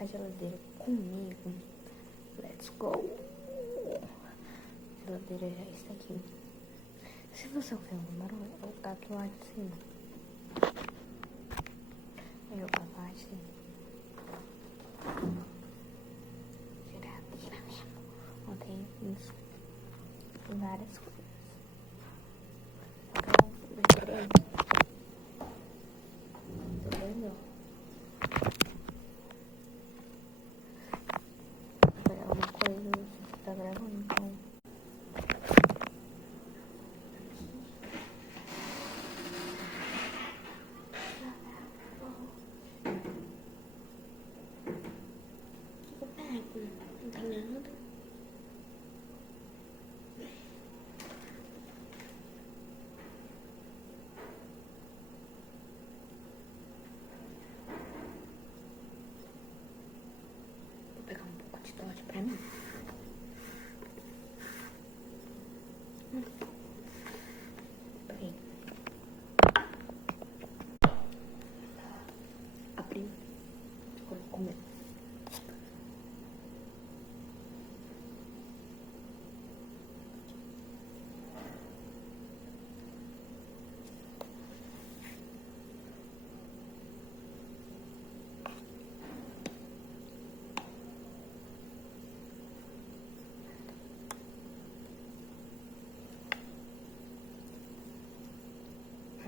a geladeira comigo. Let's go! A geladeira já está aqui. Se você ouvir um barulho, é o gato lá de cima. É o gato lá de cima. Geladeira mesmo. Ontem isso. Várias coisas. Lembrei. Tá vendo? Foi alguma coisa que você tá gravando, então. O que eu pego? Não tem nada. Vou pegar um pouco de Dodge pra mim. Peraí. Abri. Agora vou comer.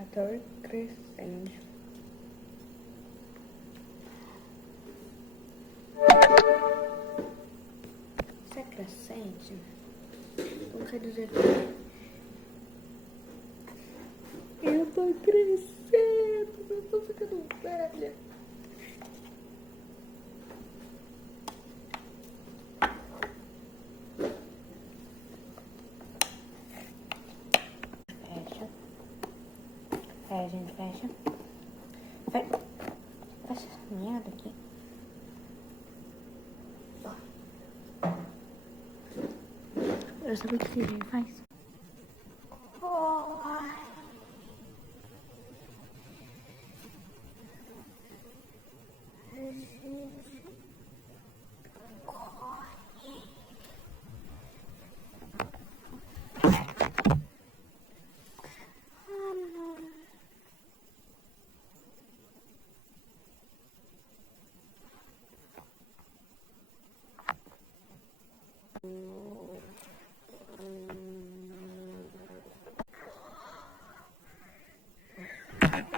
Ator crescente. Isso é crescente? Não quer dizer que eu tô crescendo, eu tô ficando velha. Fecha. Aí a gente fecha. Fecha essa merda aqui. Eu sabia o que a gente faz.